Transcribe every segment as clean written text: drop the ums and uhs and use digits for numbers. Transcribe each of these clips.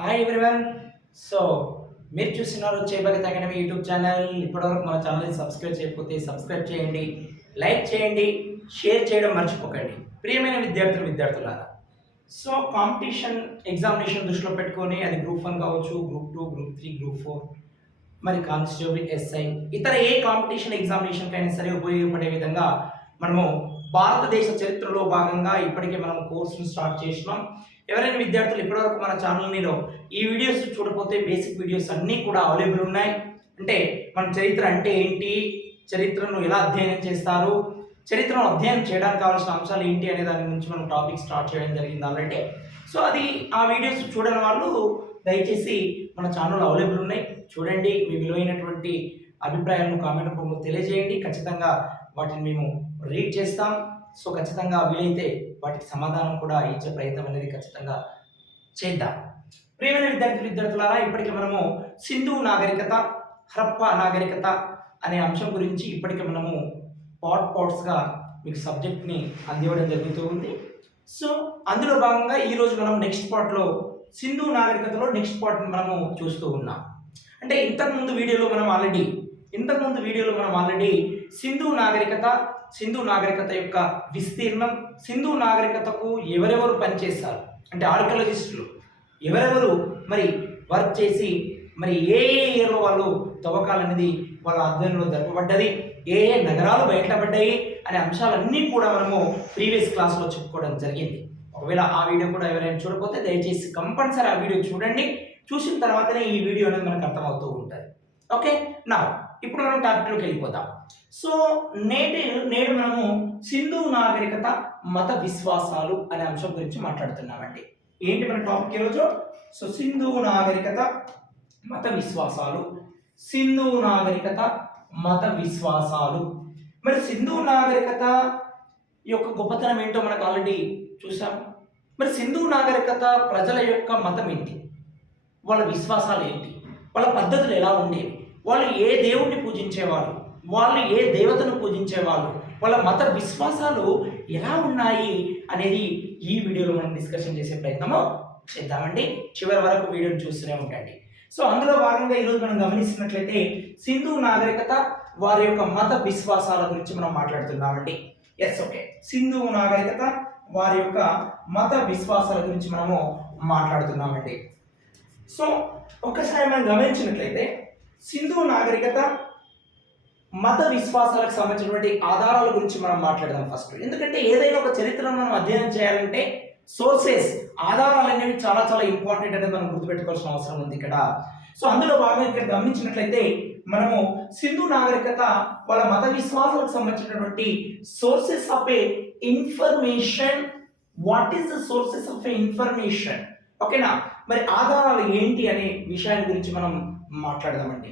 Hi everyone. So మీరు చూస్తున్నారు చేపగత academy YouTube channel. ఇప్పటివరకు మన ఛానల్ని సబ్స్క్రైబ్ చేయకపోతే సబ్స్క్రైబ్ చేయండి, లైక్ చేయండి, షేర్ చేయడం మర్చిపోకండి. ప్రియమైన విద్యార్థులారా, సో కాంపిటీషన్ ఎగ్జామినేషన్ దృష్టిలో పెట్టుకొని అది గ్రూప్ 1 కావచ్చు, గ్రూప్ 2, గ్రూప్ 3, గ్రూప్ 4, మరి కానిస్టేబుల్, ఎస్ఐ, ఇతర ఏ కాంపిటీషన్ ఎగ్జామినేషన్కైనా సరే ఉపయోగపడే విధంగా మనము భారతదేశ చరిత్రలో భాగంగా ఇప్పటికే మనం కోర్సును స్టార్ట్ చేసినాం. ఎవరైనా విద్యార్థులు ఇప్పటివరకు మన ఛానల్ మీద ఈ వీడియోస్ చూడకపోతే బేసిక్ వీడియోస్ అన్నీ కూడా అవైలబుల్ ఉన్నాయి. అంటే మన చరిత్ర అంటే ఏంటి, చరిత్రను ఎలా అధ్యయనం చేస్తారు, చరిత్రను అధ్యయనం చేయడానికి కావాల్సిన అంశాలు ఏంటి అనే దాని గురించి మనం టాపిక్ స్టార్ట్ చేయడం జరిగింది ఆల్రెడీ. సో అది ఆ వీడియోస్ చూడని వాళ్ళు దయచేసి మన ఛానల్ అవైలబుల్ ఉన్నాయి, చూడండి. మీ విలువైనటువంటి అభిప్రాయాలను కామెంట్ రూపంలో తెలియజేయండి. ఖచ్చితంగా వాటిని మేము రీడ్ చేస్తాం. సో ఖచ్చితంగా వీలైతే వాటికి సమాధానం కూడా ఇచ్చే ప్రయత్నం అనేది ఖచ్చితంగా చేద్దాం. ప్రియమైన విద్యార్థులారా, ఇప్పటికే మనము సింధు నాగరికత, హరప్ప నాగరికత అనే అంశం గురించి ఇప్పటికే మనము పార్ట్స్గా మీకు సబ్జెక్ట్ని అందివ్వడం జరుగుతూ ఉంది. సో అందులో భాగంగా ఈరోజు మనం నెక్స్ట్ పార్ట్లో సింధు నాగరికతలో నెక్స్ట్ పార్ట్ మనము చూస్తూ ఉన్నాం. అంటే ఇంతకుముందు వీడియోలో మనం ఆల్రెడీ సింధు నాగరికత యొక్క విస్తీర్ణం, సింధు నాగరికతకు ఎవరెవరు పనిచేస్తారు అంటే ఆర్కియాలజిస్టులు ఎవరెవరు మరి వర్క్ చేసి మరి ఏ ఇయర్లో వాళ్ళు తవ్వకాలు అనేది వాళ్ళ అధ్యయనంలో జరపబడ్డది, ఏ నగరాలు బయటపడ్డాయి అనే అంశాలన్నీ కూడా మనము ప్రీవియస్ క్లాస్లో చెప్పుకోవడం జరిగింది. ఒకవేళ ఆ వీడియో కూడా ఎవరైనా చూడకపోతే దయచేసి కంపల్సరీ ఆ వీడియో చూడండి. చూసిన తర్వాతనే ఈ వీడియో అనేది మనకు అర్థమవుతూ ఉంటుంది. ఓకే, నా ఇప్పుడు మనం టాపిక్లోకి వెళ్ళిపోతాం. సో నేడు మనము సింధు నాగరికత మత విశ్వాసాలు అనే అంశం గురించి మాట్లాడుతున్నామండి. ఏంటి మన టాపిక్ ఈరోజు? సో సింధు నాగరికత మత విశ్వాసాలు. మరి సింధు నాగరికత యొక్క గొప్పతనం ఏంటో మనకు ఆల్రెడీ చూసాము. మరి సింధు నాగరికత ప్రజల యొక్క మతం ఏంటి, వాళ్ళ విశ్వాసాలు ఏంటి, వాళ్ళ పద్ధతులు ఎలా ఉండేవి, వాళ్ళు ఏ దేవుణ్ణి పూజించేవాళ్ళు, వాళ్ళు ఏ దేవతను పూజించేవాళ్ళు, వాళ్ళ మత విశ్వాసాలు ఎలా ఉన్నాయి అనేది ఈ వీడియోలో మనం డిస్కషన్ చేసే ప్రయత్నము చేద్దామండి. చివరి వరకు వీడియోని చూస్తూనే ఉండండి. సో అందులో భాగంగా ఈరోజు మనం గమనిస్తున్నట్లయితే సింధు నాగరికత వారి యొక్క మత విశ్వాసాల గురించి మనం మాట్లాడుతున్నామండి. Yes, okay. సింధు నాగరికత వారి యొక్క మత విశ్వాసాల గురించి మనము మాట్లాడుతున్నామండి. సో ఒక్కసారి మనం గమనించినట్లయితే సింధు నాగరికత మత విశ్వాసాలకు సంబంధించినటువంటి ఆధారాల గురించి మనం మాట్లాడదాం ఫస్ట్. ఎందుకంటే ఏదైనా ఒక చరిత్రను మనం అధ్యయనం చేయాలంటే సోర్సెస్, ఆధారాలు అనేవి చాలా చాలా ఇంపార్టెంట్ అనేది మనం గుర్తుపెట్టుకోవాల్సిన అవసరం ఉంది ఇక్కడ. సో అందులో భాగంగా ఇక్కడ గమనించినట్లయితే మనము సింధు నాగరికత వాళ్ళ మత విశ్వాసాలకు సంబంధించినటువంటి sources of A information. What is the sources of A information? ఓకేనా, మరి ఆధారాలు ఏంటి అనే విషయాన్ని గురించి మనం మాట్లాడదామండి.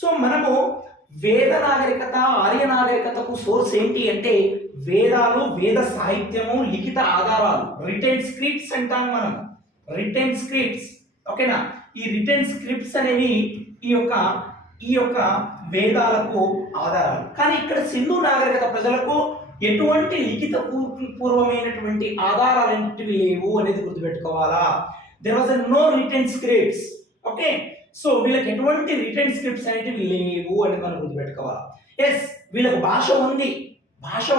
సో మనము వేద నాగరికత, ఆర్య నాగరికతకు సోర్స్ ఏంటి అంటే వేదాలు, వేద సాహిత్యము, లిఖిత ఆధారాలు, రిటెన్ స్క్రిప్ట్స్ అంటాం మనం. రిటెన్ స్క్రిప్ట్స్, ఓకేనా. ఈ రిటెన్ స్క్రిప్ట్స్ అనేవి ఈ యొక్క వేదాలకు ఆధారాలు. కానీ ఇక్కడ సింధు నాగరికత ప్రజలకు ఎటువంటి లిఖిత పూర్వమైనటువంటి ఆధారాలు ఏంటివి లేవు అనేది గుర్తుపెట్టుకోవాలా. There was no written scripts. Okay, so వీళ్ళకి ఎటువంటి రిటెన్ స్క్రిప్ట్స్ అనేటివి లేవు అనేది మనం గుర్తుపెట్టుకోవాలి. ఎస్, వీళ్ళకి భాష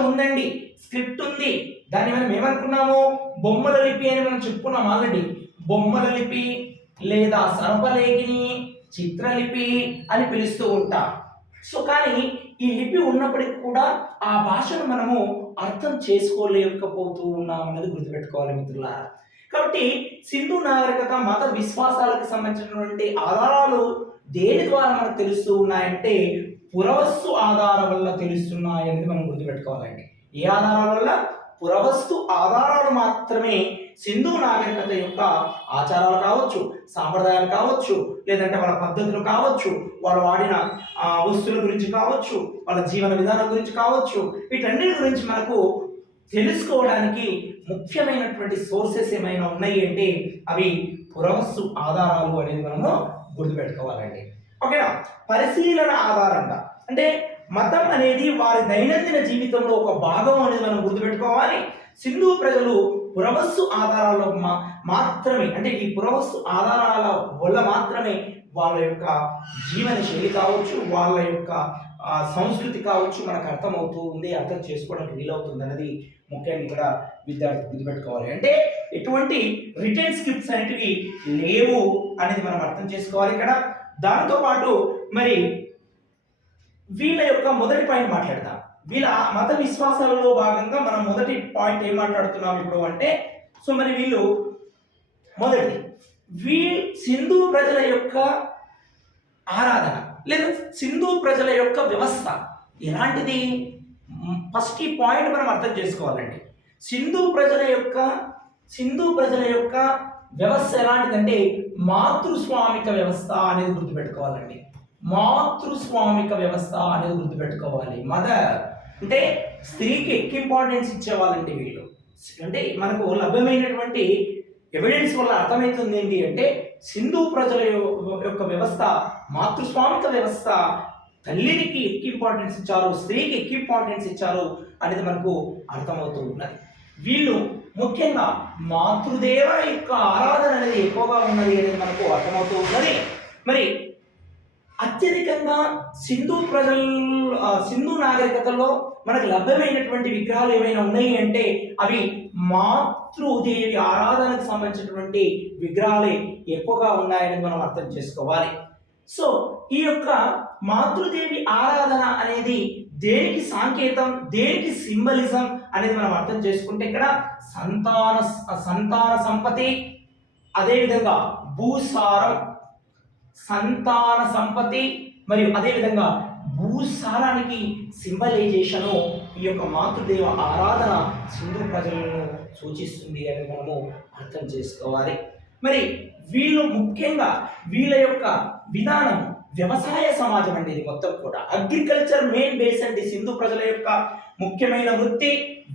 ఉందండి, స్క్రిప్ట్ ఉంది. దాన్ని మనం ఏమనుకున్నాము, బొమ్మల లిపి అని మనం చెప్పుకున్నాం ఆల్రెడీ. బొమ్మల లిపి లేదా సర్పలేఖిని, చిత్రలిపి అని పిలుస్తూ ఉంటాం. సో కానీ ఈ లిపి ఉన్నప్పటికీ కూడా ఆ భాషను మనము అర్థం చేసుకోలేకపోతూ ఉన్నాం అనేది గుర్తుపెట్టుకోవాలి మిత్రులారా. కాబట్టి సింధు నాగరికత మత విశ్వాసాలకు సంబంధించినటువంటి ఆధారాలు దేని ద్వారా మనకు తెలుస్తూ ఉన్నాయంటే పురావస్తు ఆధారాల వల్ల తెలుస్తున్నాయి అనేది మనం గుర్తుపెట్టుకోవాలండి. ఏ ఆధారాల వల్ల? పురావస్తు ఆధారాలు మాత్రమే సింధు నాగరికత యొక్క ఆచారాలు కావచ్చు, సాంప్రదాయాలు కావచ్చు, లేదంటే వాళ్ళ పద్ధతులు కావచ్చు, వాళ్ళు వాడిన వస్తువుల గురించి కావచ్చు, వాళ్ళ జీవన విధానం గురించి కావచ్చు, వీటన్నిటి గురించి మనకు తెలుసుకోవడానికి ముఖ్యమైనటువంటి సోర్సెస్ ఏమైనా ఉన్నాయి అంటే అవి పురావస్తు ఆధారాలు అనేది మనము గుర్తుపెట్టుకోవాలండి. ఓకేనా, పరిశీలన ఆధారంగా అంటే మతం అనేది వారి దైనందిన జీవితంలో ఒక భాగం అనేది మనం గుర్తుపెట్టుకోవాలి. సింధు ప్రజలు పురవస్తు ఆధారాల మాత్రమే, అంటే ఈ పురవస్తు ఆధారాల వల్ల మాత్రమే వాళ్ళ యొక్క జీవన శైలి కావచ్చు, వాళ్ళ యొక్క సంస్కృతి కావచ్చు మనకు అర్థమవుతూ ఉంది, అర్థం చేసుకోవడానికి వీలవుతుంది అనేది ముఖ్యంగా ఇక్కడ విద్యార్థి గుర్తుపెట్టుకోవాలి. అంటే ఎటువంటి రిటర్న్ స్క్రిప్ట్స్ అనేటివి లేవు అనేది మనం అర్థం చేసుకోవాలి ఇక్కడ. దాంతో పాటు మరి వీళ్ళ యొక్క మొదటి పాయింట్ మాట్లాడదాం. వీళ్ళ మత విశ్వాసాలలో భాగంగా మనం మొదటి పాయింట్ ఏం మాట్లాడుతున్నాం ఇప్పుడు అంటే, సో మరి వీళ్ళు మొదటిది సింధు ప్రజల యొక్క ఆరాధన లేదా సింధు ప్రజల యొక్క వ్యవస్థ ఎలాంటిది? ఫస్ట్ ఈ పాయింట్ మనం అర్థం చేసుకోవాలండి. సింధు ప్రజల యొక్క వ్యవస్థ ఎలాంటిదంటే మాతృస్వామిక వ్యవస్థ అనేది గుర్తుపెట్టుకోవాలండి. మాతృస్వామిక వ్యవస్థ అనేది గుర్తుపెట్టుకోవాలి. మదర్ అంటే స్త్రీకి ఎక్కువ ఇంపార్టెన్స్ ఇచ్చేవాళ్ళండి వీళ్ళు. అంటే మనకు లభ్యమైనటువంటి ఎవిడెన్స్ వల్ల అర్థమవుతుంది ఏంటి అంటే, సింధు ప్రజల యొక్క వ్యవస్థ మాతృస్వామిక వ్యవస్థ, తల్లికి ఎక్కువ ఇంపార్టెన్స్ ఇచ్చారు, స్త్రీకి ఎక్కువ ఇంపార్టెన్స్ ఇచ్చారు అనేది మనకు అర్థమవుతూ ఉన్నది. వీళ్ళు ముఖ్యంగా మాతృదేవ యొక్క ఆరాధన అనేది ఎక్కువగా ఉన్నది అనేది మనకు అర్థమవుతూ ఉన్నది. మరి అత్యధికంగా సింధు నాగరికతలో మనకు లభ్యమైనటువంటి విగ్రహాలు ఏమైనా ఉన్నాయి అంటే అవి మాతృదేవి ఆరాధనకు సంబంధించినటువంటి విగ్రహాలే ఎక్కువగా ఉన్నాయని మనం అర్థం చేసుకోవాలి. సో ఈ యొక్క మాతృదేవి ఆరాధన అనేది దేనికి సంకేతం, దేనికి సింబలిజం అనేది మనం అర్థం చేసుకుంటే ఇక్కడ సంతాన సంపత్తి, అదేవిధంగా భూసారం, సంతాన సంపత్తి మరియు అదేవిధంగా భూసారానికి సింబలైజేషను ఈ యొక్క మాతృదేవ ఆరాధన సింధు ప్రజలను సూచిస్తుంది అని మనము అర్థం చేసుకోవాలి. మరి వీళ్ళు ముఖ్యంగా వీళ్ళ యొక్క విధానం వ్యవసాయ సమాజం అండి. ఇది మొత్తం కూడా అగ్రికల్చర్ మెయిన్ బేస్ అండి. సింధు ప్రజల యొక్క ముఖ్యమైన వృత్తి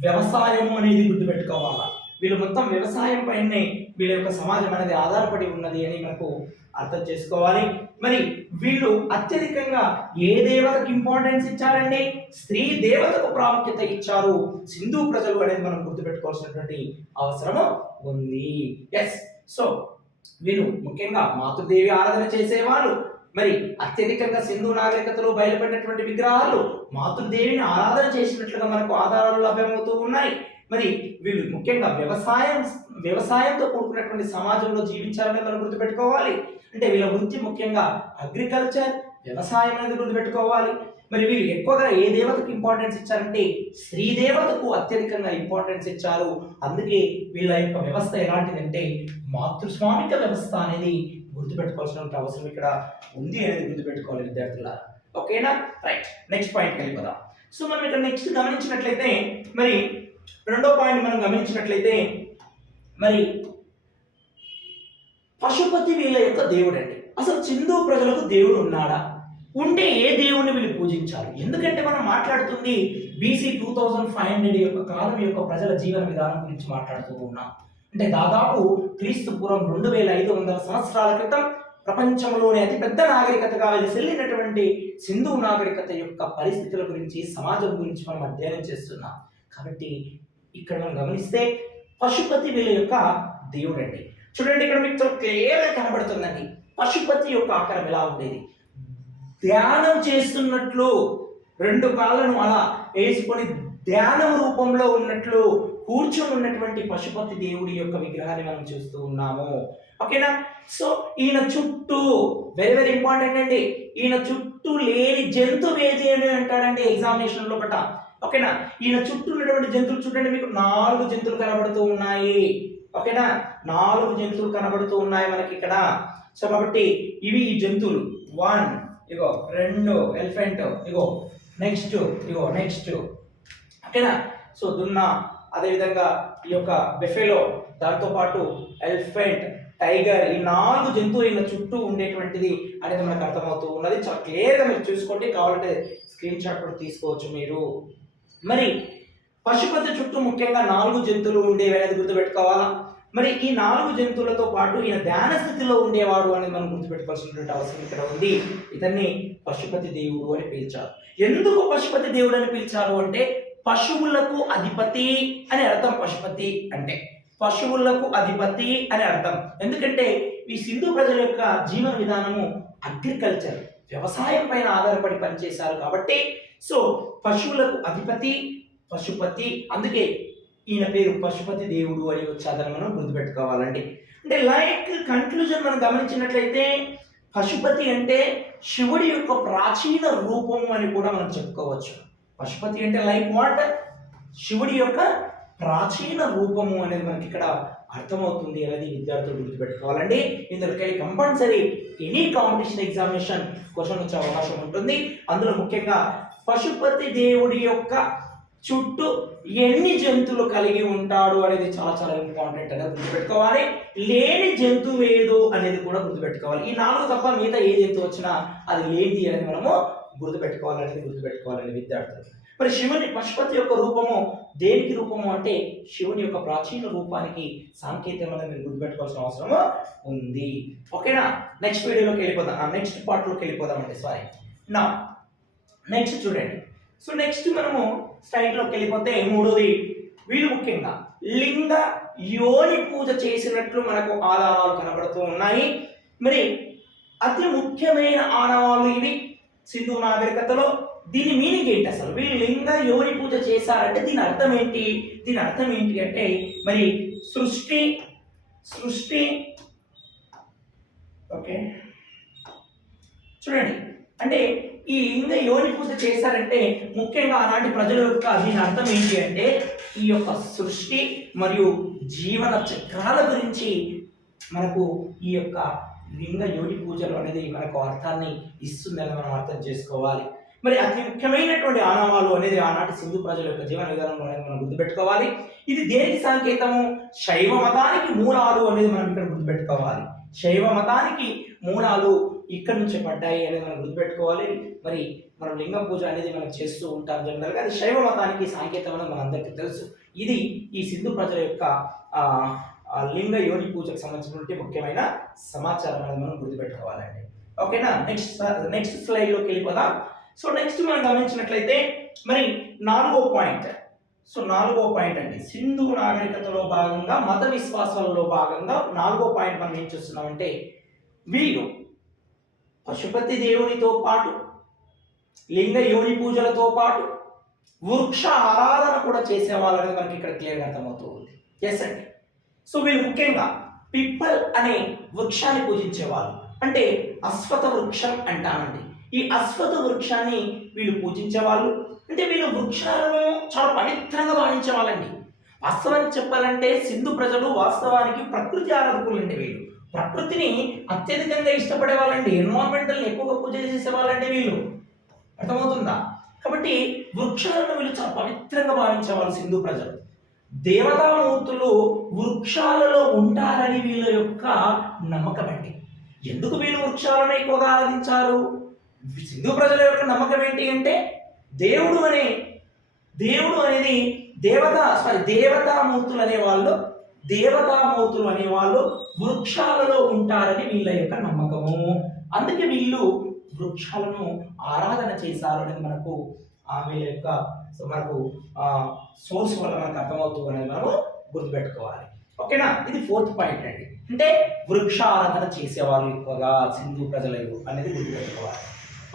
వ్యవసాయము అనేది గుర్తుపెట్టుకోవాలి. వీళ్ళు మొత్తం వ్యవసాయం పైనే వీళ్ళ యొక్క సమాజం అనేది ఆధారపడి ఉన్నది అని మనకు అర్థం చేసుకోవాలి. మరి వీళ్ళు అత్యధికంగా ఏ దేవతకు ఇంపార్టెన్స్ ఇచ్చారండి? స్త్రీ దేవతకు ప్రాముఖ్యత ఇచ్చారు సింధు ప్రజలు అనేది మనం గుర్తుపెట్టుకోవాల్సినటువంటి అవసరం ఉంది. ఎస్, సో వీళ్ళు ముఖ్యంగా మాతృదేవి ఆరాధన చేసేవాళ్ళు. మరి అత్యధికంగా సింధు నాగరికతలో బయలుపడినటువంటి విగ్రహాలు మాతృదేవిని ఆరాధన చేసినట్లుగా మనకు ఆధారాలు లభ్యమవుతూ ఉన్నాయి. మరి వీళ్ళు ముఖ్యంగా వ్యవసాయంతో కూడుకున్నటువంటి సమాజంలో జీవించాలని మనం గుర్తుపెట్టుకోవాలి. అంటే వీళ్ళ వృత్తి ముఖ్యంగా అగ్రికల్చర్, వ్యవసాయం అనేది గుర్తుపెట్టుకోవాలి. మరి వీళ్ళు ఎక్కువగా ఏ దేవతకు ఇంపార్టెన్స్ ఇచ్చారంటే స్త్రీ దేవతకు అత్యధికంగా ఇంపార్టెన్స్ ఇచ్చారు. అందుకే వీళ్ళ యొక్క వ్యవస్థ ఎలాంటిదంటే మాతృస్వామిక వ్యవస్థ అనేది గుర్తుపెట్టుకోవాల్సిన అవసరం ఇక్కడ ఉంది అనేది గుర్తుపెట్టుకోవాలి విద్యార్థులారా. ఓకేనా? రైట్, నెక్స్ట్ పాయింట్కి వెళ్ళిపోదాం. సో మనం ఇక్కడ నెక్స్ట్ గమనించినట్లయితే మరి రెండో పాయింట్ మనం గమనించినట్లయితే మరి పశుపతి వీళ్ళ యొక్క దేవుడు అండి. అసలు సింధు ప్రజలకు దేవుడు ఉన్నాడా? ఉంటే ఏ దేవుణ్ణి వీళ్ళు పూజించాలి? ఎందుకంటే మనం మాట్లాడుతుంది BC 2500 యొక్క కాలం యొక్క ప్రజల జీవన విధానం గురించి మాట్లాడుతూ ఉన్నాం. అంటే దాదాపు క్రీస్తు పూర్వం 2500 సంవత్సరాల క్రితం ప్రపంచంలోనే అతిపెద్ద నాగరికతగా వెలిసిల్లినటువంటి సింధు నాగరికత యొక్క పరిస్థితుల గురించి, సమాజం గురించి మనం అధ్యయనం చేస్తున్నాం. కాబట్టి ఇక్కడ మనం గమనిస్తే పశుపతి వీళ్ళ యొక్క దేవుడు అండి. చూడండి, ఇక్కడ మీకు క్లియర్గా కనబడుతుందండి పశుపతి యొక్క ఆకారం ఎలా ఉండేది. ధ్యానం చేస్తున్నట్లు రెండు కాళ్ళను అలా వేసుకొని ధ్యానం రూపంలో ఉన్నట్లు కూర్చొని ఉన్నటువంటి పశుపతి దేవుడి యొక్క విగ్రహాన్ని మనం చూస్తూ ఉన్నాము. ఓకేనా? సో ఈయన చుట్టూ వెరీ వెరీ ఇంపార్టెంట్ అండి, ఈయన చుట్టూ లేని జంతువు ఏది అని అంటాడండి ఎగ్జామినేషన్ లోపట. ఓకేనా? ఈయన చుట్టూ ఉన్నటువంటి జంతువులు చూడండి, మీకు 4 జంతువులు కనబడుతూ ఉన్నాయి. ఓకేనా? 4 జంతువులు కనబడుతూ ఉన్నాయి మనకి ఇక్కడ. సో కాబట్టి ఇవి ఈ జంతువులు. 1 ఇగో, 2 ఎలిఫెంట్, ఇగో నెక్స్ట్, ఇగో నెక్స్ట్. ఓకేనా? సో దున్న, అదేవిధంగా ఈ యొక్క బెఫెలో, దాంతోపాటు ఎలిఫెంట్, టైగర్, ఈ 4 జంతువుల చుట్టూ ఉండేటువంటిది అనేది మనకు అర్థమవుతూ ఉన్నది. చాలా క్లియర్గా మీరు చూసుకోండి, కావాలంటే స్క్రీన్ షాట్ కూడా తీసుకోవచ్చు మీరు. మరి పశుపతి చుట్టూ ముఖ్యంగా 4 జంతువులు ఉండేవి అనేది గుర్తుపెట్టుకోవాలా. మరి ఈ 4 జంతువులతో పాటు ఈయన ధ్యాన స్థితిలో ఉండేవాడు అనేది మనం గుర్తుపెట్టుకోవాల్సినటువంటి అవసరం ఇక్కడ ఉంది. ఇతన్ని పశుపతి దేవుడు అని పిలిచారు. ఎందుకు పశుపతి దేవుడు అని పిలిచారు అంటే పశువులకు అధిపతి అని అర్థం. పశుపతి అంటే పశువులకు అధిపతి అని అర్థం. ఎందుకంటే ఈ సింధు ప్రజల యొక్క జీవన విధానము అగ్రికల్చర్, వ్యవసాయం పైన ఆధారపడి పనిచేశారు కాబట్టి సో పశువులకు అధిపతి పశుపతి, అందుకే ఈయన పేరు పశుపతి దేవుడు అని వచ్చాదని మనం గుర్తుపెట్టుకోవాలండి. అంటే లైక్ కన్క్లూజన్ మనం గమనించినట్లయితే పశుపతి అంటే శివుడి యొక్క ప్రాచీన రూపము అని కూడా మనం చెప్పుకోవచ్చు. పశుపతి అంటే లైక్ వాట్, శివుడి యొక్క ప్రాచీన రూపము అనేది మనకి ఇక్కడ అర్థమవుతుంది అనేది విద్యార్థులు గుర్తుపెట్టుకోవాలండి. ఇందులోకి compulsory any competition examination question వచ్చే అవకాశం ఉంటుంది. అందులో ముఖ్యంగా పశుపతి దేవుడి యొక్క చుట్టూ ఎన్ని జంతువులు కలిగి ఉంటాడు అనేది చాలా చాలా ఇంపార్టెంట్ అనేది గుర్తుపెట్టుకోవాలి. లేని జంతువు ఏదో అనేది కూడా గుర్తుపెట్టుకోవాలి. ఈ 4 తప్ప మిగతా ఏ జంతువు వచ్చినా అది ఏంటి అనేది మనము గుర్తుపెట్టుకోవాలని విద్యార్థులు. మరి శివుని పశుపతి యొక్క రూపము దేనికి రూపము అంటే శివుని యొక్క ప్రాచీన రూపానికి సంకేతం అనేది మీరు గుర్తుపెట్టుకోవాల్సిన అవసరం ఉంది. ఓకేనా, నెక్స్ట్ వీడియోలోకి వెళ్ళిపోదాం, నెక్స్ట్ పార్ట్లోకి వెళ్ళిపోదామండి. సారీ నా నెక్స్ట్ చూడండి. సో నెక్స్ట్ మనము స్లైడ్లోకి వెళ్ళిపోతే మూడోది, వీళ్ళు ముఖ్యంగా లింగ యోని పూజ చేసినట్లు మనకు ఆధారాలు కనబడుతూ ఉన్నాయి. మరి అతి ముఖ్యమైన ఆనవాళ్ళు ఇవి సింధు నాగరికతలో. దీని మీనింగ్ ఏంటి అసలు? వీళ్ళు లింగ యోని పూజ చేశారంటే దీని అర్థం ఏంటి? దీని అర్థం ఏంటి అంటే మరి సృష్టి ఓకే చూడండి, అంటే ఈ లింగ యోని పూజ చేశారంటే ముఖ్యంగా ఆనాటి ప్రజల యొక్క దీని అర్థం ఏంటి అంటే ఈ యొక్క సృష్టి మరియు జీవన చక్రాల గురించి మనకు ఈ యొక్క లింగ యోని పూజలు అనేది మనకు అర్థాన్ని ఇస్తుందని మనం అర్థం చేసుకోవాలి. మరి అతి ముఖ్యమైనటువంటి ఆనవాలు అనేది ఆనాటి సింధు ప్రజల యొక్క జీవన విధానంలో అనేది మనం గుర్తుపెట్టుకోవాలి. ఇది దేనికి సంకేతము? శైవ మతానికి మూలాలు అనేది మనం ఇక్కడ గుర్తుపెట్టుకోవాలి. శైవ మతానికి మూలాలు ఇక్కడ నుంచి పడ్డాయి అనేది మనం గుర్తుపెట్టుకోవాలి. మరి మనం లింగ పూజ అనేది మనం చేస్తూ ఉంటాం జనరల్గా, అది శైవ మతానికి సంకేతం అనేది మనందరికీ తెలుసు. ఇది ఈ సింధు ప్రజల యొక్క లింగ యోని పూజకు సంబంధించినటువంటి ముఖ్యమైన సమాచారం అనేది మనం గుర్తుపెట్టుకోవాలండి. ఓకేనా, నెక్స్ట్ స్లైడ్లోకి వెళ్ళిపోదాం. సో నెక్స్ట్ మనం గమనించినట్లయితే మరి 4వ పాయింట్. సో 4వ పాయింట్ అండి, సింధు నాగరికతలో భాగంగా మత విశ్వాసాలలో భాగంగా 4వ పాయింట్ మనం ఏం చూస్తున్నామంటే వీరు పశుపతి దేవునితో పాటు లింగ యోని పూజలతో పాటు వృక్ష ఆరాధన కూడా చేసేవాళ్ళనేది మనకి ఇక్కడ క్లియర్గా అర్థమవుతూ ఉంది. ఎస్ అండి. సో వీళ్ళు ముఖ్యంగా పిప్పల్ అనే వృక్షాన్ని పూజించేవాళ్ళు, అంటే అశ్వత్థ వృక్షం అంటామండి. ఈ అశ్వత్థ వృక్షాన్ని వీళ్ళు పూజించేవాళ్ళు. అంటే వీళ్ళు వృక్షాలను చాలా పవిత్రంగా భావించేవాళ్ళండి. వాస్తవానికి చెప్పాలంటే సింధు ప్రజలు వాస్తవానికి ప్రకృతి ఆరాధకులండి. వీళ్ళు ప్రకృతిని అత్యధికంగా ఇష్టపడే వాళ్ళండి. ఎన్విరాన్మెంటల్ని ఎక్కువగా పూజ చేసేవాళ్ళండి వీళ్ళు. అర్థమవుతుందా? కాబట్టి వృక్షాలను వీళ్ళు చాలా పవిత్రంగా భావించేవాళ్ళు సింధు ప్రజలు. దేవతామూర్తులు వృక్షాలలో ఉంటారని వీళ్ళ యొక్క నమ్మకం అండి. ఎందుకు వీళ్ళు వృక్షాలను ఎక్కువగా ఆరాధించారు? సింధు ప్రజల యొక్క నమ్మకం ఏంటి అంటే దేవుడు అనేది దేవతామూర్తులు అనేవాళ్ళు వృక్షాలలో ఉంటారని వీళ్ళ యొక్క నమ్మకము. అందుకే వీళ్ళు వృక్షాలను ఆరాధన చేశారు అనేది మనకు వీళ్ళ యొక్క సోర్స్ వల్ల మనకు అర్థమవుతూ అనేది మనము గుర్తుపెట్టుకోవాలి. ఓకేనా, ఇది 4th పాయింట్ అండి. అంటే వృక్ష ఆరాధన చేసేవాళ్ళు ఎక్కువగా సింధు ప్రజలు అనేది గుర్తుపెట్టుకోవాలి.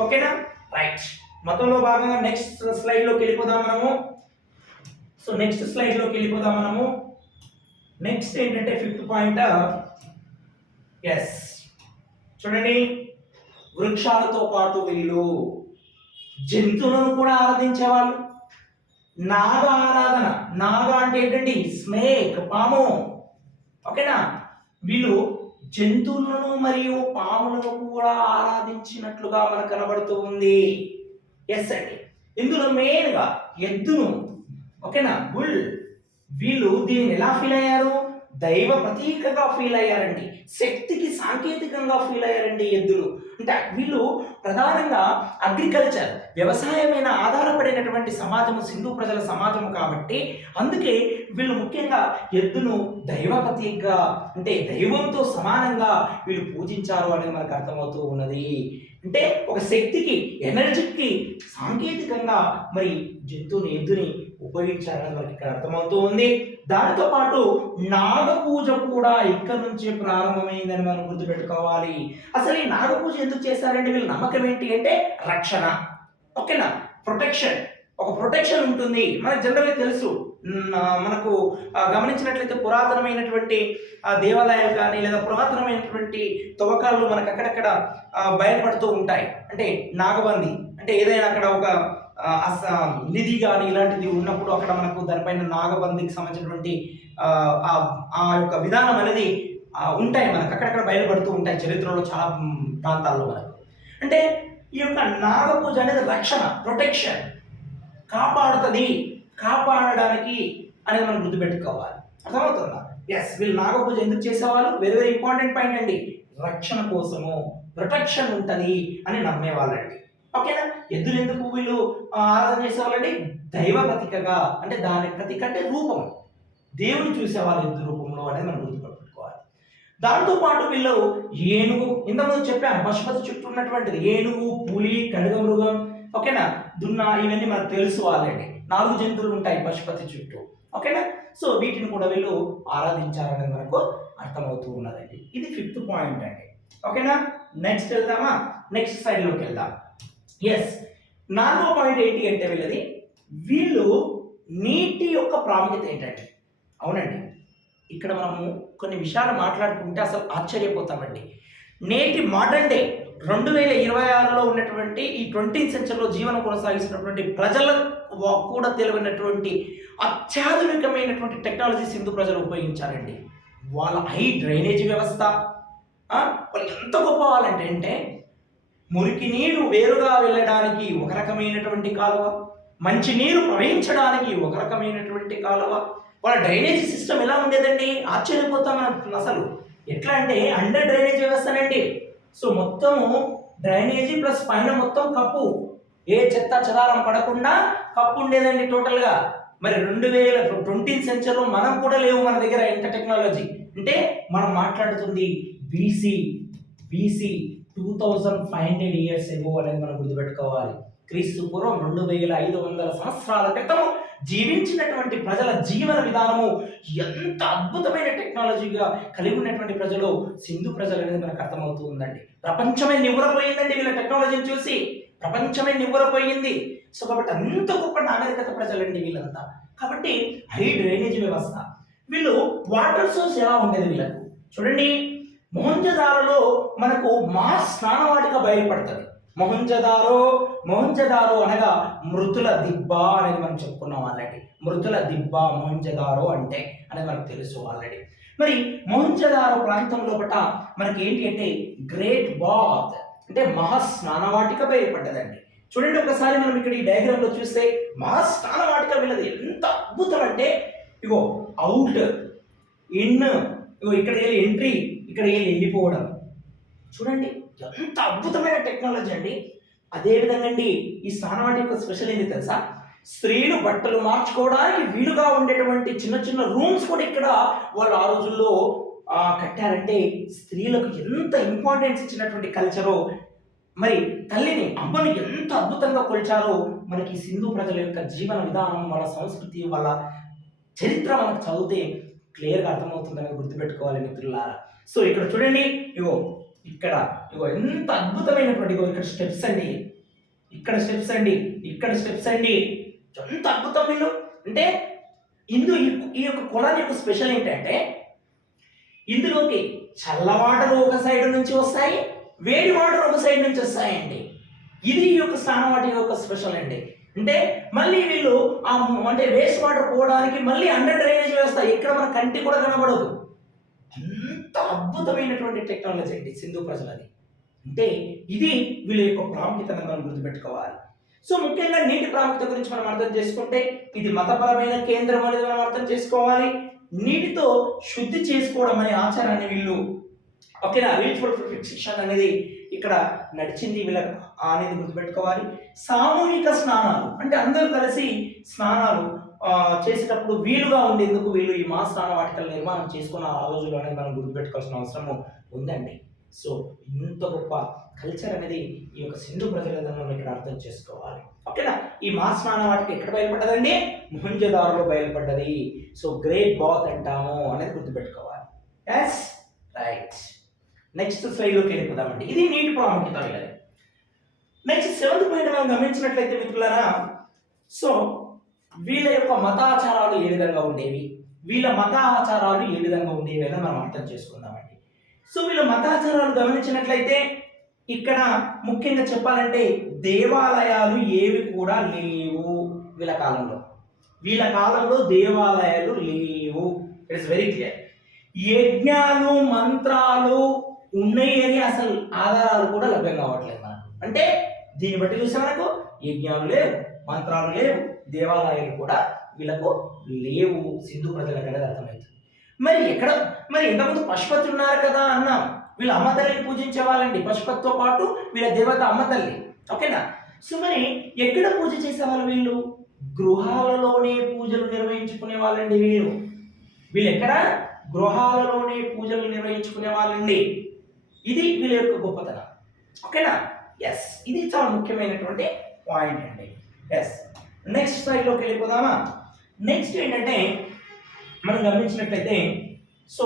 ఓకేనా, రైట్. మతంలో భాగంగా నెక్స్ట్ స్లైడ్లోకి వెళ్ళిపోదాం మనము. సో నెక్స్ట్ స్లైడ్లోకి వెళ్ళిపోదాం మనము. నెక్స్ట్ ఏంటంటే 5th పాయింట్. ఎస్ చూడండి, వృక్షాలతో పాటు వీళ్ళు జంతువులను కూడా ఆరాధించేవాళ్ళు. నాగ ఆరాధన, నాగ అంటే ఏంటండి? స్నేక్, పాము. ఓకేనా, వీళ్ళు జంతువులను మరియు పాములను కూడా ఆరాధించినట్లుగా మనకు కనబడుతూ ఉంది. ఎస్ అండి. ఇందులో మెయిన్గా ఎద్దును, ఓకేనా, బుల్, వీళ్ళు దీన్ని ఎలా ఫీల్ అయ్యారు? దైవ ప్రతీకగా ఫీల్ అయ్యారండి. శక్తికి సాంకేతికంగా ఫీల్ అయ్యారండి ఎద్దులు. అంటే వీళ్ళు ప్రధానంగా అగ్రికల్చర్, వ్యవసాయం మీద ఆధారపడినటువంటి సమాజము సింధు ప్రజల సమాజము కాబట్టి అందుకే వీళ్ళు ముఖ్యంగా ఎద్దును దైవ ప్రతీకగా, అంటే దైవంతో సమానంగా వీళ్ళు పూజించారు అనేది మనకు అర్థమవుతూ ఉన్నది. అంటే ఒక శక్తికి, ఎనర్జీకి సాంకేతికంగా మరి జంతువుని, ఎద్దుని ఉపయోగించారని మనకి ఇక్కడ అర్థమవుతూ ఉంది. దానితో పాటు నాగ పూజ కూడా ఇక్కడ నుంచే ప్రారంభమైందని మనం గుర్తుపెట్టుకోవాలి. అసలు ఈ నాగ పూజ ఎందుకు చేశారంటే వీళ్ళ నమ్మకం ఏంటి అంటే రక్షణ, ఓకేనా, ప్రొటెక్షన్. ఒక ప్రొటెక్షన్ ఉంటుంది. మనకు జనరల్గా తెలుసు, మనకు గమనించినట్లయితే పురాతనమైనటువంటి దేవాలయాలు కానీ లేదా పురాతనమైనటువంటి తవ్వకాలు మనకు అక్కడక్కడ బయలుపడుతూ ఉంటాయి. అంటే నాగబంది అంటే ఏదైనా అక్కడ ఒక నిధి కానీ ఇలాంటిది ఉన్నప్పుడు అక్కడ మనకు దానిపైన నాగబందికి సంబంధించినటువంటి ఆ యొక్క విధానం అనేది ఉంటాయి, మనకు అక్కడక్కడ బయలుపడుతూ ఉంటాయి చరిత్రలో చాలా ప్రాంతాల్లో మనకు. అంటే ఈ యొక్క నాగ పూజ అనేది రక్షణ, ప్రొటెక్షన్, కాపాడుతుంది, కాపాడడానికి అనేది మనం గుర్తుపెట్టుకోవాలి. అర్థమవుతుందా? ఎస్, వీళ్ళు నాగ పూజ ఎందుకు చేసేవాళ్ళు? వెరీ వెరీ ఇంపార్టెంట్ పాయింట్ అండి. రక్షణ కోసము, ప్రొటెక్షన్ ఉంటుంది అని నమ్మేవాళ్ళండి. ఓకేనా? ఎద్దులు ఎందుకు వీళ్ళు ఆరాధన చేసేవాళ్ళండి? దైవ ప్రతీకగా, అంటే దాని ప్రతీక అంటే రూపం, దేవుని చూసేవాళ్ళు ఎద్దు రూపంలో అనేది మనం గుర్తుపెట్టుకోవాలి. దాంతో పాటు వీళ్ళు ఏనుగు, ఇంతకుముందు చెప్పాను పశుపతి చుట్టూ ఉన్నటువంటిది ఏనుగు, పులి, ఖడ్గమృగం, ఓకేనా, దున్న, ఇవన్నీ మనకు తెలుసు ఆల్రెడీ. 4 జంతువులు ఉంటాయి పశుపతి చుట్టూ, ఓకేనా. సో వీటిని కూడా వీళ్ళు ఆరాధించారనేది మనకు అర్థమవుతూ ఉన్నదండి. ఇది 5th పాయింట్ అండి, ఓకేనా. నెక్స్ట్ వెళ్దామా? నెక్స్ట్ సైడ్లోకి వెళ్దాం. ఎస్, 4వ పాయింట్ ఏంటి అంటే వీళ్ళు నీటి యొక్క ప్రాముఖ్యత ఏంటంటే, అవునండి, ఇక్కడ మనము కొన్ని విషయాలు మాట్లాడుకుంటే అసలు ఆశ్చర్యపోతామండి. నేటి మోడర్న్ డే 2026లో ఉన్నటువంటి ఈ 20th సెంచరీలో జీవనం కొనసాగిస్తున్నటువంటి ప్రజలకు కూడా తెలియనటువంటి అత్యాధునికమైనటువంటి టెక్నాలజీ సింధు ప్రజలు ఉపయోగించారండి. వాళ్ళ హై డ్రైనేజీ వ్యవస్థ, వాళ్ళు ఎంత గొప్ప వాళ్ళంటే మురికి నీరు వేరుగా వెళ్ళడానికి ఒక రకమైనటువంటి కాలువ, మంచి నీరు ప్రవహించడానికి ఒక రకమైనటువంటి కాలువ. వాళ్ళ డ్రైనేజీ సిస్టమ్ ఎలా ఉండేదండి? ఆశ్చర్యపోతాం మనం అసలు. ఎట్లా అంటే అండర్ డ్రైనేజ్ వ్యవస్థనండి. సో మొత్తము డ్రైనేజీ ప్లస్ పైన మొత్తం కప్పు, ఏ చెత్త చెదారం పడకుండా కప్పు ఉండేదండి టోటల్గా. మరి 2020th సెంచరీలో మనం కూడా లేవు మన దగ్గర ఇంత టెక్నాలజీ. అంటే మనం మాట్లాడుతుంది బీసీ 2500 ఇయర్స్ ఎగో అనేది మనం గుర్తుపెట్టుకోవాలి. క్రీస్తు పూర్వం 2500 సంవత్సరాల క్రితం జీవించినటువంటి ప్రజల జీవన విధానము ఎంత అద్భుతమైన టెక్నాలజీగా కలిగి ఉన్నటువంటి ప్రజలు సింధు ప్రజలు అనేది మనకు అర్థమవుతూ ఉందండి. ప్రపంచమే నివ్వరపోయిందండి వీళ్ళ టెక్నాలజీని చూసి, ప్రపంచమే నివ్వరపోయింది. సో కాబట్టి అంత గొప్ప నాగరికత ప్రజలండి వీళ్ళంతా. కాబట్టి హై డ్రైనేజ్ వ్యవస్థ. వీళ్ళు వాటర్ సోర్స్ ఎలా ఉండేది వీళ్ళకు చూడండి. మొహంజదారోలో మనకు స్నానవాటిక బయలుపడుతుంది. మొహంజదారో అనగా మృతుల దిబ్బ అనేది మనం చెప్పుకున్నాం ఆల్రెడీ. మృతుల దిబ్బ మొహంజదారో అంటే అనేది మనకు తెలుసు ఆల్రెడీ. మరి మొహంజదారో ప్రాంతం లోపల మనకి ఏంటి అంటే గ్రేట్ బాత్ అంటే మహాస్నానవాటిక బయలుపడ్డదండి. చూడండి ఒకసారి మనం ఇక్కడ ఈ డయాగ్రామ్ లో చూస్తే మహాస్నానవాటిక వీళ్ళది ఎంత అద్భుతం అంటే, ఇగో అవుట్, ఇన్, ఇగో ఇక్కడ ఎంట్రీ, ఇక్కడ వెళ్ళిపోవడం. చూడండి ఎంత అద్భుతమైన టెక్నాలజీ అండి. అదేవిధంగా అండి ఈ స్నానవాటి యొక్క స్పెషల్ ఏంటి తెలుసా? స్త్రీలు బట్టలు మార్చుకోవడానికి వీలుగా ఉండేటువంటి చిన్న చిన్న రూమ్స్ కూడా ఇక్కడ వాళ్ళు ఆ రోజుల్లో కట్టారంటే స్త్రీలకు ఎంత ఇంపార్టెన్స్ ఇచ్చినటువంటి కల్చరో, మరి తల్లిని అమ్మని ఎంత అద్భుతంగా కొలిచారో మనకి సింధు ప్రజల యొక్క జీవన విధానం, వాళ్ళ సంస్కృతి, వాళ్ళ చరిత్ర మనకు చదివితే క్లియర్గా అర్థమవుతుందని గుర్తుపెట్టుకోవాలి మిత్రులారా. సో ఇక్కడ చూడండి, ఇక్కడ ఎంత అద్భుతమైనటువంటి ఇక్కడ స్టెప్స్ అండి, ఇక్కడ స్టెప్స్ అండి, ఇక్కడ స్టెప్స్ అండి, ఎంత అద్భుతం వీళ్ళు. అంటే ఈ యొక్క కులాన్ని యొక్క స్పెషల్ ఏంటంటే ఇందులోకి చల్ల వాటర్ ఒక సైడ్ నుంచి వస్తాయి, వేడి వాటర్ ఒక సైడ్ నుంచి వస్తాయండి. ఇది ఈ యొక్క స్నానవాటి యొక్క స్పెషల్ అండి. అంటే మళ్ళీ వీళ్ళు అంటే వేస్ట్ వాటర్ పోవడానికి మళ్ళీ అండర్ డ్రైనేజ్ వ్యవస్థ ఎక్కడ మన కంటి కూడా కనబడదు. అంత అద్భుతమైనటువంటి టెక్నాలజీ అండి సింధు ప్రజలది. అంటే ఇది వీళ్ళ యొక్క ప్రాముఖ్యతను మనం గుర్తుపెట్టుకోవాలి. సో ముఖ్యంగా నీటి ప్రాముఖ్యత గురించి మనం అర్థం చేసుకుంటే ఇది మతపరమైన కేంద్రం అనేది మనం అర్థం చేసుకోవాలి. నీటితో శుద్ధి చేసుకోవడం అనే ఆచారాన్ని వీళ్ళు ఓకేనా రిచువల్ శిక్షణ అనేది ఇక్కడ నడిచింది వీళ్ళకి అనేది గుర్తుపెట్టుకోవాలి. సామూహిక స్నానాలు అంటే అందరూ కలిసి స్నానాలు చేసేటప్పుడు వీలుగా ఉండేందుకు వీళ్ళు ఈ స్నాన వాటికల నిర్మాణం చేసుకున్న ఆ రోజుల్లో అనేది మనం గుర్తుపెట్టుకోవాల్సిన అవసరం ఉందండి. సో ఇంత గొప్ప కల్చర్ అనేది ఈ యొక్క సింధు ప్రజల మనం ఇక్కడ అర్థం చేసుకోవాలి. ఓకేనా? ఈ మాస్నాన వాటికి ఎక్కడ బయలుపడ్డదండి? మొహంజదారోలో బయలుపడ్డది. సో గ్రేట్ బాత్ అంటాము అనేది గుర్తుపెట్టుకోవాలి. Yes, right. నెక్స్ట్ స్లైడ్లోకి వెళ్ళిపోదామండి. ఇది నీటి ప్రాముఖ్యత వీళ్ళది. నెక్స్ట్ 7th పాయింట్ మనం గమనించినట్లయితే మిత్రులారా, సో వీళ్ళ యొక్క మతాచారాలు ఏ విధంగా ఉండేవి, వీళ్ళ మతాచారాలు ఏ విధంగా ఉండేవి అని మనం అర్థం చేసుకుందామండి. సో వీళ్ళ మతాచారాలు గమనించినట్లయితే ఇక్కడ ముఖ్యంగా చెప్పాలంటే దేవాలయాలు ఏవి కూడా లేవు వీళ్ళ కాలంలో. వీళ్ళ కాలంలో దేవాలయాలు లేవు. It's very clear. యజ్ఞాలు మంత్రాలు ఉన్నాయి అని అసలు ఆధారాలు కూడా లభ్యం కావట్లేదు మనకు. అంటే దీన్ని బట్టి చూస్తే మనకు యజ్ఞాలు లేవు, మంత్రాలు లేవు, దేవాలయాలు కూడా వీళ్ళకు లేవు సింధు ప్రజలకు అనేది అర్థమవుతుంది. మరి ఇంతకుముందు పశుపతి ఉన్నారు కదా అన్నాం. వీళ్ళ అమ్మ తల్లిని పూజించే వాళ్ళండి. పశుపతితో పాటు వీళ్ళ దేవత అమ్మ తల్లి. ఓకేనా? సో మరి ఎక్కడ పూజ చేసేవాళ్ళు వీళ్ళు? గృహాలలోనే పూజలు నిర్వహించుకునే వాళ్ళండి వీళ్ళు ఎక్కడ? గృహాలలోనే పూజలు నిర్వహించుకునే వాళ్ళండి. ఇది వీళ్ళ యొక్క గొప్పతనం. ఓకేనా? ఎస్, ఇది చాలా ముఖ్యమైనటువంటి పాయింట్ అండి. ఎస్, నెక్స్ట్ స్లైడ్లోకి వెళ్ళిపోదామా? నెక్స్ట్ ఏంటంటే మనం గమనించినట్లయితే సో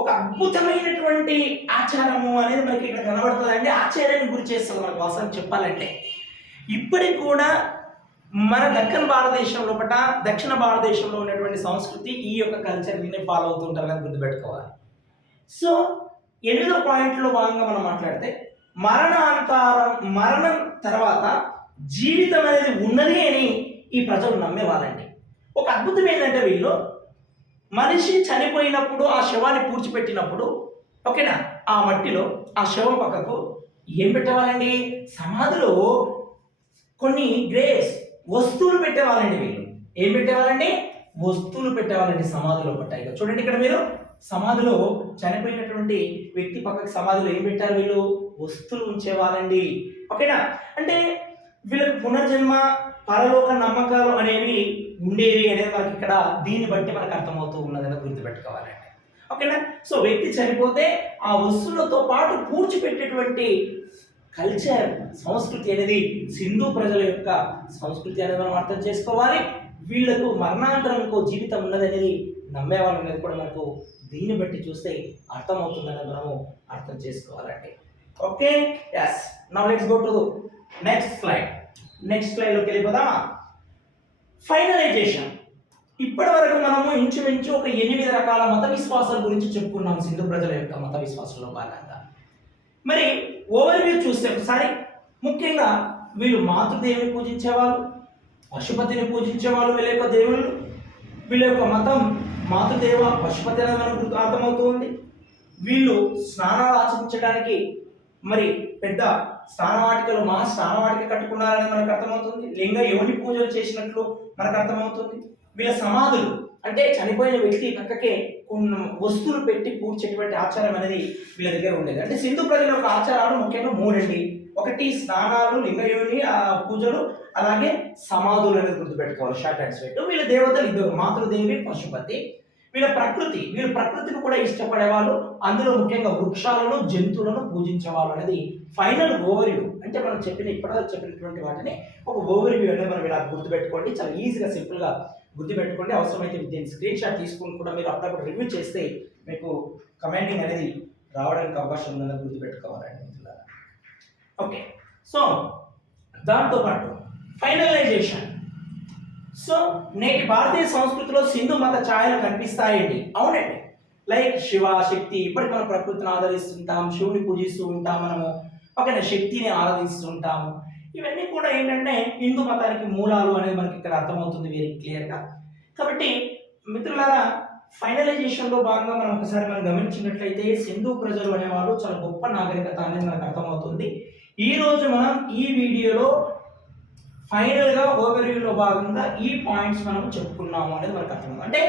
ఒక అద్భుతమైనటువంటి ఆచారము అనేది మనకి ఇక్కడ కనబడుతుందండి. ఆశ్చర్యానికి గురి చేస్తుంది మనకు వాస్తవం చెప్పాలంటే. ఇప్పటికి కూడా మన దక్షిణ భారతదేశంలో ఉన్నటువంటి సంస్కృతి ఈ యొక్క కల్చర్ని ఫాలో అవుతుంటారు అని గుర్తుపెట్టుకోవాలి. సో 8వ పాయింట్లో భాగంగా మనం మాట్లాడితే మరణం తర్వాత జీవితం అనేది ఉన్నది అని ఈ ప్రజలు నమ్మేవాళ్ళండి. ఒక అద్భుతం ఏంటంటే వీళ్ళు మనిషి చనిపోయినప్పుడు ఆ శవాన్ని పూడ్చిపెట్టినప్పుడు, ఓకేనా, ఆ మట్టిలో ఆ శవం పక్కకు ఏం పెట్టేవాళ్ళండి? సమాధిలో కొన్ని వస్తువులు పెట్టేవాళ్ళండి. వీళ్ళు ఏం పెట్టేవాళ్ళండి? వస్తువులు పెట్టేవాళ్ళండి సమాధిలో పట్టాయిగా. చూడండి ఇక్కడ మీరు సమాధిలో చనిపోయినటువంటి వ్యక్తి పక్కకు సమాధిలో ఏం పెట్టారు? వీళ్ళు వస్తువులు ఉంచేవాళ్ళండి. ఓకేనా? అంటే వీళ్ళకి పునర్జన్మ, పరలోక నమ్మకాలు అనేవి ఉండేవి అనేది మనకి ఇక్కడ దీన్ని బట్టి మనకు అర్థమవుతూ ఉన్నదని గుర్తుపెట్టుకోవాలండి. ఓకేనా? సో వ్యక్తి చనిపోతే ఆ వస్తువులతో పాటు పూడ్చిపెట్టేటువంటి కల్చర్, సంస్కృతి అనేది సింధు ప్రజల యొక్క సంస్కృతి అనేది మనం అర్థం చేసుకోవాలి. వీళ్ళకు మరణాంతరం ఇంకో జీవితం ఉన్నది అనేది నమ్మేవాళ్ళు అనేది కూడా మనకు దీన్ని బట్టి చూస్తే అర్థమవుతుందని మనము అర్థం చేసుకోవాలండి. Okay, yes. Now let's go to next స్లైడ్లోకి వెళ్ళిపోదామా? ఫైనలైజేషన్. ఇప్పటి వరకు మనము ఇంచుమించు ఒక 8 రకాల మత విశ్వాసాల గురించి చెప్పుకున్నాం సింధు ప్రజల యొక్క మత విశ్వాసంలో భాగంగా. మరి ఓవర్వ్యూ చూస్తే ఒకసారి ముఖ్యంగా వీళ్ళు మాతృదేవిని పూజించేవాళ్ళు, పశుపతిని పూజించేవాళ్ళు. వీళ్ళ యొక్క దేవుళ్ళు, వీళ్ళ యొక్క మతం మాతృదేవ పశుపతి అనేది మనకు అర్థమవుతుంది. వీళ్ళు స్నానాలు ఆచరించడానికి మరి పెద్ద స్నానవాటికలు, మహా స్నానవాటిక కట్టుకున్నారని మనకు అర్థమవుతుంది. లింగ యోని పూజలు చేసినట్లు మనకు అర్థమవుతుంది. వీళ్ళ సమాధులు అంటే చనిపోయిన వ్యక్తి పక్కకే కొన్ని వస్తువులు పెట్టి పూడ్చేటువంటి ఆచారం అనేది వీళ్ళ దగ్గర ఉండేది. అంటే సింధు ప్రజల యొక్క ఆచారాలు ముఖ్యంగా 3 అండి. ఒకటి స్నానాలు, లింగయోని పూజలు, అలాగే సమాధులు అనేది గుర్తుపెట్టుకోవాలి. Short and sweet. వీళ్ళ దేవతలు 2, మాతృదేవి, పశుపతి. వీళ్ళ ప్రకృతిని కూడా ఇష్టపడేవాళ్ళు. అందులో ముఖ్యంగా వృక్షాలను, జంతువులను పూజించేవాళ్ళు అనేది ఫైనల్ ఓవర్వ్యూ. అంటే మనం ఇప్పటివరకు చెప్పినటువంటి వాటిని ఒక ఓవర్వ్యూ అనేది మనం ఇలా గుర్తుపెట్టుకోండి. చాలా ఈజీగా సింపుల్గా గుర్తుపెట్టుకోండి. అవసరమైతే దీన్ని స్క్రీన్ షాట్ తీసుకుని కూడా మీరు అప్పుడప్పుడు రివ్యూ చేస్తే మీకు కమెంటింగ్ అనేది రావడానికి అవకాశం ఉందని గుర్తుపెట్టుకోవాలండి మిత్రులారా. ఓకే, సో దాంతోపాటు ఫైనలైజేషన్. సో నేటి భారతీయ సంస్కృతిలో సింధు మత ఛాయలు కనిపిస్తాయండి. అవునండి. లైక్ శివ, శక్తి. ఇప్పటికి మనం ప్రకృతిని ఆరాధిస్తుంటాం, శివుని పూజిస్తూ ఉంటాం మనము. ఓకేనా? శక్తిని ఆరాధిస్తుంటాము. ఇవన్నీ కూడా ఏంటంటే హిందూ మతానికి మూలాలు అనేది మనకి ఇక్కడ అర్థమవుతుంది వెరీ క్లియర్గా. కాబట్టి మిత్రులారా, ఫైనలైజేషన్లో భాగంగా మనం ఒకసారి గమనించినట్లయితే సింధు ప్రజలు అనేవాళ్ళు చాలా గొప్ప నాగరికత అనేది మనకు అర్థమవుతుంది. ఈరోజు మనం ఈ వీడియోలో ఫైనల్గా ఓవర్వ్యూలో భాగంగా ఈ పాయింట్స్ మనం చెప్పుకున్నాము అనేది మనకు అర్థమవుతుంది. అంటే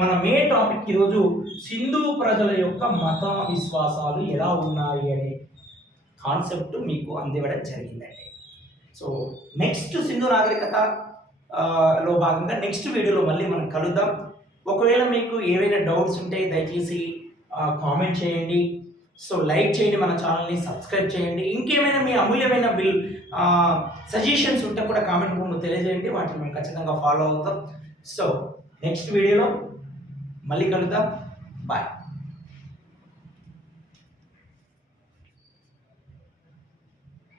మన మెయిన్ టాపిక్ ఈరోజు సింధు ప్రజల యొక్క మత విశ్వాసాలు ఎలా ఉన్నాయి అనే కాన్సెప్ట్ మీకు అందివ్వడం జరిగిందండి. సో నెక్స్ట్ సింధు నాగరికత లో భాగంగా నెక్స్ట్ వీడియోలో మళ్ళీ మనం కలుద్దాం. ఒకవేళ మీకు ఏవైనా డౌట్స్ ఉంటే దయచేసి కామెంట్ చేయండి. సో లైక్ చేయండి, మన ఛానల్ని సబ్స్క్రైబ్ చేయండి. ఇంకేమైనా మీ అమూల్యమైన సజెషన్స్ ఉంటే కూడా కామెంట్ రూపంలో తెలియజేయండి, వాటిని మేము ఖచ్చితంగా ఫాలో అవుతాం. సో నెక్స్ట్ వీడియోలో మళ్ళీ కలుద్దాం. బాయ్.